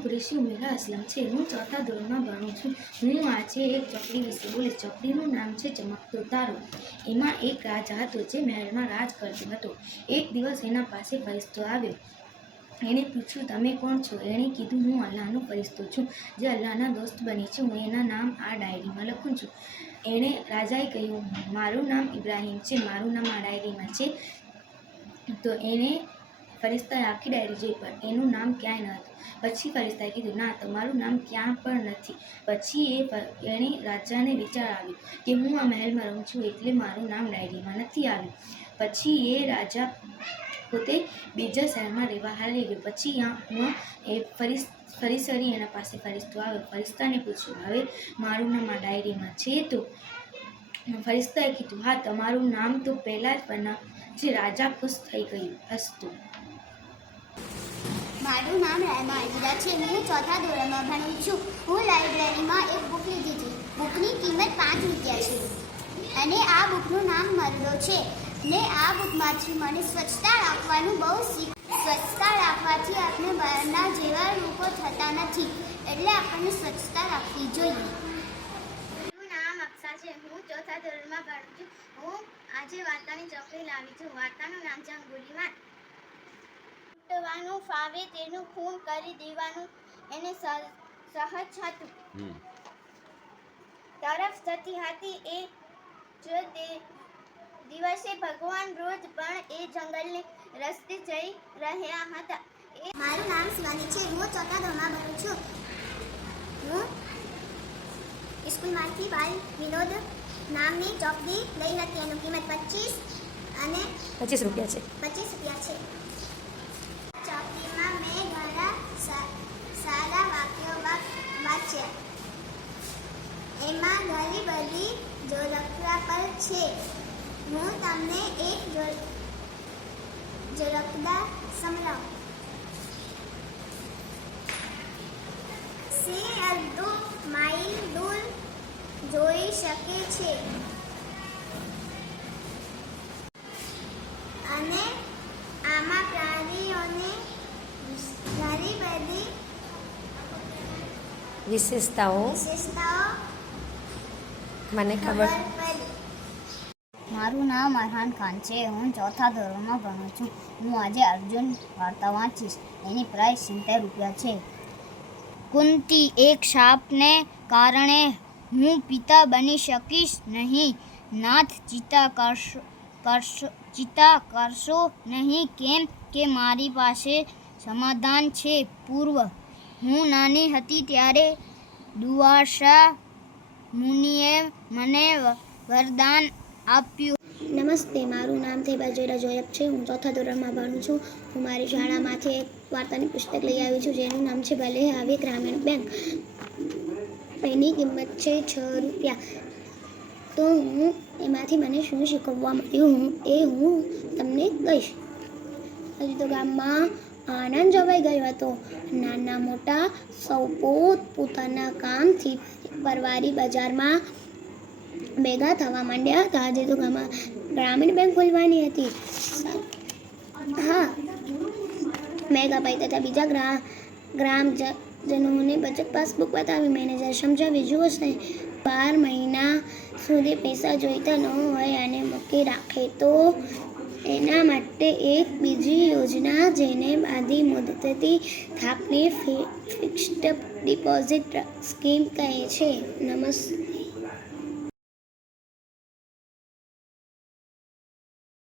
નામ કુરેશી ઉમેરા અસલમ છે. હું ચોથા ધોરણમાં ભણું છું. હું આજે એક ચોકડી વિશે બોલીશ. ચોકડીનું નામ છે ચમકતો તારો એમાં એક રાજા હતો જે મહેલમાં રાજ કરતો હતો. એક દિવસ એના પાસે ફરિશ્તો આવ્યો. એણે પૂછ્યું, તમે કોણ છો? એણે કીધું, હું અલ્લાહનો ફરિશ્તો છું. જે અલ્લાહના દોસ્ત બની છે, હું એના નામ આ ડાયરીમાં લખું છું. એણે રાજાએ કહ્યું, મારું નામ ઇબ્રાહિમ છે. મારું નામ આ ડાયરીમાં છે. તો એણે ફરિશ્તાએ આખી ડાયરી જોઈ, પણ એનું નામ ક્યાંય ન હતું. પછી ફરિશ્તાએ કીધું, ના, તમારું નામ ક્યાં પણ નથી. પછી એ એણે રાજાને વિચાર આવ્યો કે હું આ મહેલમાં રહું છું એટલે મારું નામ ડાયરીમાં નથી આવ્યું. પછી એ રાજા પોતે બીજા શહેરમાં રહેવા હાલી ગયો પછી હું એ ફરી ફરીસરી એના પાસે ફરિશ્તો આવ્યો. ફરિશ્તાને પૂછ્યું, હવે મારું નામ આ ડાયરીમાં છે તો? ફરિશ્તાએ કીધું, હા, તમારું નામ તો પહેલાં જ બના, જે રાજા ખુશ થઈ ગયું હસતું મારું નામ રાયમા અજીરા છે. હું ચોથા ધોરણમાં ભણું છું. હું લાઇબ્રેરીમાં એક બુક લીધી હતી. બુકની કિંમત પાંચ રૂપિયા છે. અને આ બુકનું નામ મરડો છે. ને આ બુકમાંથી મને સ્વચ્છતા રાખવાનું બહુ શીખ, સ્વચ્છતા રાખવાથી આપણે બહારના જેવા લોકો થતા નથી. એટલે આપણને સ્વચ્છતા રાખવી જોઈએ. ચોથા ધોરણમાં ભણું છું. હું આજે વાર્તાની ચોકડી લાવી છું. વાર્તાનું નામ છે અંગુલીમાન લૂંટવાનું ફાવે તેનું ખૂન કરી દેવાનું. એને સહજ હતું. તરફ થતી હતી એ જો દિવસે ભગવાન રોજ પણ એ જંગલને રસ્તે જઈ રહ્યા હતા. મારું નામ શિવાની છે. હું ચોથા ધોરણમાં ભણું છું. હું સ્કૂલમાંથી બાલ વિનોદ નામની ચોકડી લઈ હતી. એનું કિંમત પચીસ અને પચીસ રૂપિયા છે. પચીસ રૂપિયા છે. છે. હું તમને એક ઝડપદાર સંભળાવું. સિંહ અડધો માઇલ દૂર જોઈ શકે છે. અને આમાં પ્રાણીઓને ઘણી બધી વિશેષતાઓ વિશેષતાઓ મને ખબર પડી. મારું નામ અરહાન ખાન છે. હું ચોથા ધોરણમાં ભણું છું. હું આજે અર્જુન વાર્તા વાંચીશ. એની પ્રાઇસ સિત્તેર રૂપિયા છે. કુંતી એક શાપને કારણે હું પિતા બની શકીશ નહીં. નાથ ચિતા કરશો કરશો, ચિતા કરશો નહીં. કેમ કે મારી પાસે સમાધાન છે. પૂર્વ હું નાની હતી ત્યારે દુવાસા મુનિએ મને વરદાન આપ્યું. નમસ્તે, મારું નામ થેબા જોયરા જોયબ છે. હું ચોથા ધોરણમાં ભણું છું. હું મારી શાળામાંથી એક વાર્તાની પુસ્તક લઈ આવી છું. જેનું નામ છે ભલે આવે ગ્રામીણ બેંક. એની કિંમત છે છ રૂપિયા. તો હું એમાંથી મને શું શીખવવા મળ્યું? હું એ હું તમને કહીશ. હજી તો ગામમાં આનંદ જવાઈ ગયો હતો. નાના મોટા સૌ પોત પોતાના કામથી પરવારી બજારમાં ભેગા થવા માંડ્યા હતા. આજે તો ગામમાં ગ્રામીણ બેંક ખોલવાની હતી. હા, મેઘાભાઈ તથા બીજા ગ્રા, ગ્રામજનોને બચત પાસબુક બતાવી મેનેજર સમજાવી, જુઓ છે બાર મહિના સુધી પૈસા જોઈતા ન હોય અને મૂકી રાખે તો એના માટે એક બીજી યોજના જેને બાદી મુદતથી થાપની ફિક્સ્ડ ડિપોઝિટ સ્કીમ કહે છે. નમસ્તે